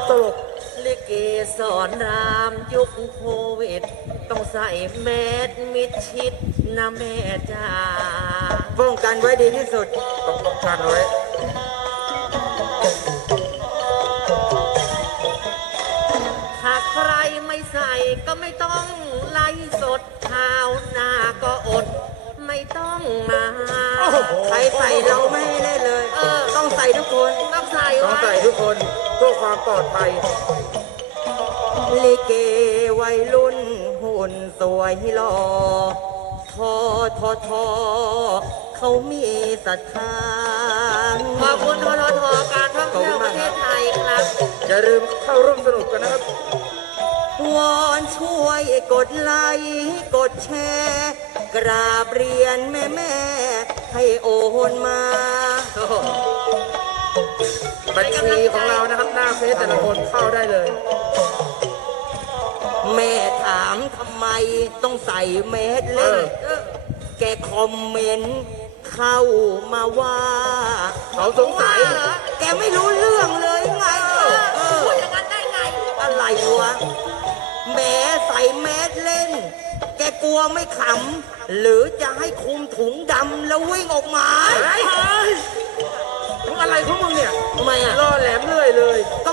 ตลกลิเกสอนรามยุคโควิดต้องใส่แมสมิดชิดนะแม่จ้าป้องกันไว้ดีที่สุดต้องป้องกันไว้ถ้าใครไม่ใส่ก็ไม่ต้องไล่สดข่าวหน้าก็อดไม่ต้องมาใครใส่เราไม่ให้เล่นเลยต้องใส่ทุกคนต้องใส่ต้องไว้ใส่ทุกคนเพื่อความปลอดภัยลิเกวัยรุ่นหุ่นสวยหล่อทอเขามีศรัทธาขอบคุณททการท่องเที่ยวประเทศไทยครับอย่าลืมเข้าร่วมสนุกกันนะครับวอนช่วยกดไลค์กดแชร์กราบเรียนแม่ให้โอนมาบัญชีของเรานะครับหน้าเฟซแต่ละคนเข้าได้เลยแม่ถามทำไมต้องใส่แมสเล่นแกคอมเมนต์เข้ามาว่าเขาสงสัยแกไม่รู้เรื่องเลยไงพูดอย่างนั้นได้ไงอะไรวะแหมใส่แมสเล่นแกกลัวไม่ขำหรือจะให้คุมถุงดำแล้ววิ่งออกมามึงอะไรของมึงเนี่ยทำไมอ่ะล่อแหลมเรื่อยเลยก็